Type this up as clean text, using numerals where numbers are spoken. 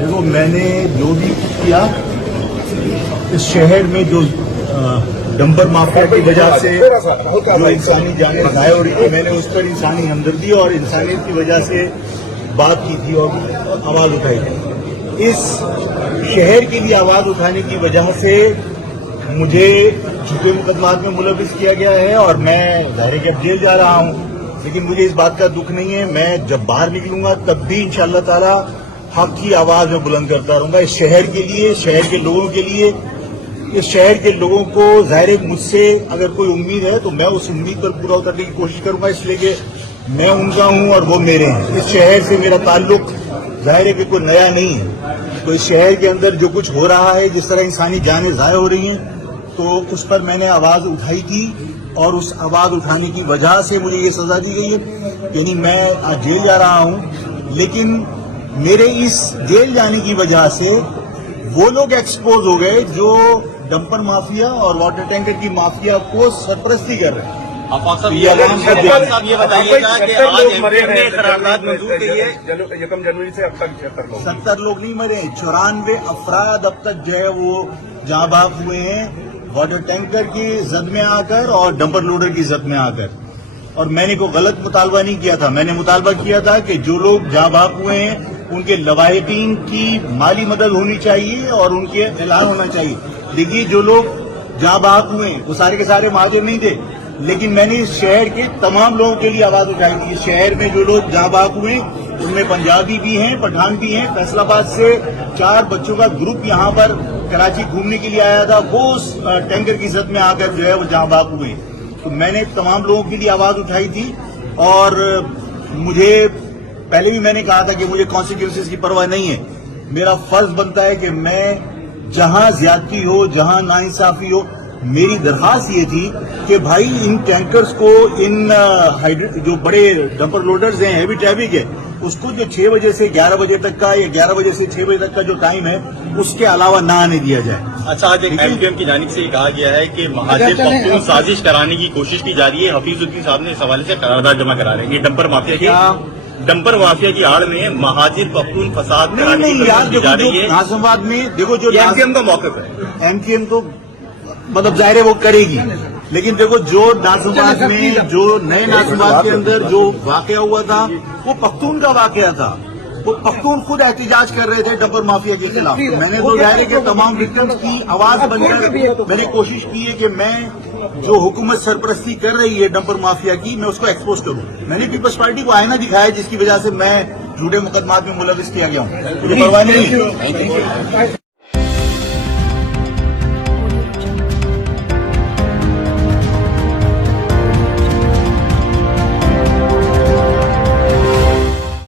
देखो, मैंने जो भी किया इस शहर में जो डंपर माफिया की वजह से जो इंसानी जानें ज़ाया हो रही थी, मैंने उस पर इंसानी हमदर्दी और इंसानियत की वजह से बात की थी और आवाज़ उठाई थी। इस शहर के लिए आवाज़ उठाने की वजह से मुझे झूठे मुकदमात में मुलविस किया गया है और मैं ज़ाहिर है कि अब जेल जा रहा हूँ, लेकिन मुझे इस बात का दुख नहीं है। मैं जब बाहर निकलूंगा तब भी इंशाअल्लाह ताला हक की आवाज़ में बुलंद करता रहूंगा, इस शहर के लिए, शहर के लोगों के लिए। इस शहर के लोगों को ज़ाहिर है मुझसे अगर कोई उम्मीद है तो मैं उस उम्मीद पर पूरा उतरने की कोशिश करूंगा, इसलिए कि मैं उनका हूं और वो मेरे हैं। इस शहर से मेरा ताल्लुक ज़ाहिर है कि कोई नया नहीं है। तो इस शहर के अंदर जो कुछ हो रहा है, जिस तरह इंसानी जानें ज़ाया हो रही हैं, तो उस पर मैंने आवाज़ उठाई थी और उस आवाज़ उठाने की वजह से मुझे ये सज़ा दी गई है। यानी मैं आज जेल जा रहा हूं, लेकिन मेरे इस जेल जाने की वजह से वो लोग एक्सपोज हो गए जो डंपर माफिया और वाटर टैंकर की माफिया को सरपरस्ती कर रहे हैं। साहब ये बताइएगा कि आज एमपीएम ने करारदाद मंजूर की है। 1 जनवरी से अब तक 70 लोग नहीं मरे, 94 अफराद अब तक जो है वो जाँ बाप हुए हैं, वाटर टैंकर की जद में आकर और डंपर लोडर की जद में आकर। और मैंने कोई गलत मुतालबा नहीं किया था, मैंने मुतालबा किया था कि जो लोग जाँ बाप हुए हैं उनके लवाहिकीन की माली मदद होनी चाहिए और उनके ऐलान होना चाहिए। देखिए, जो लोग जाँ बाप हुए वो सारे के सारे महाजिर नहीं थे, लेकिन मैंने इस शहर के तमाम लोगों के लिए आवाज उठाई थी। इस शहर में जो लोग जाँ बाप हुए उनमें पंजाबी भी हैं, पठान भी हैं। फैसलाबाद से 4 बच्चों का ग्रुप यहाँ पर कराची घूमने के लिए आया था, वो उस टैंकर की जद में आकर जो है वो जाँ बाप हुए। तो मैंने तमाम लोगों के लिए आवाज उठाई थी और मुझे पहले भी मैंने कहा था कि मुझे कॉन्सिक्वेंसेस की परवाह नहीं है। मेरा फर्ज बनता है कि मैं जहां ज्यादती हो, जहां नाइंसाफी हो, मेरी दरखास्त ये थी कि भाई इन टैंकर्स को, इन जो बड़े डंपर लोडर्स हैं, हैवी ट्रैफिक है, उसको जो 6 बजे से 11 बजे तक का या 11 बजे से 6 बजे तक का जो टाइम है उसके अलावा ना आने दिया जाए। अच्छा, आज एक एमपीएम की जानिब से कहा गया है कि महाजिर पख्तून साजिश कराने की कोशिश की जा रही है। हफीजुद्दीन साहब ने इस हवाले से करारदाद जमा करा रहे हैं। ये डंपर माफिया की आड़ में महाजिर पख्तून फसाद कराने की कोशिश की जा रही है। नाज़िमाबाद में देखो, जो एमपीएम का मौक़िफ़ है, एमपीएम तो मतलब जाहिर है वो करेगी, लेकिन देखो जो नाज़िमाबाद में, जो नए नाज़िमाबाद के अंदर जो वाकया हुआ था वो पख्तून का वाकया था। वो पख्तून खुद एहतिजाज कर रहे थे डंपर माफिया के खिलाफ। मैंने तो जाहिर है कि तमाम विक्टिम्स की आवाज बनकर मैंने कोशिश की है कि मैं जो हुकूमत सरपरस्ती कर रही है डंपर माफिया की, मैं उसको एक्सपोज करूं। मैंने पीपल्स पार्टी को आईना दिखाया जिसकी वजह से मैं झूठे मुकदमात में मुलविस किया गया हूं। मुझे परवाह नहीं है।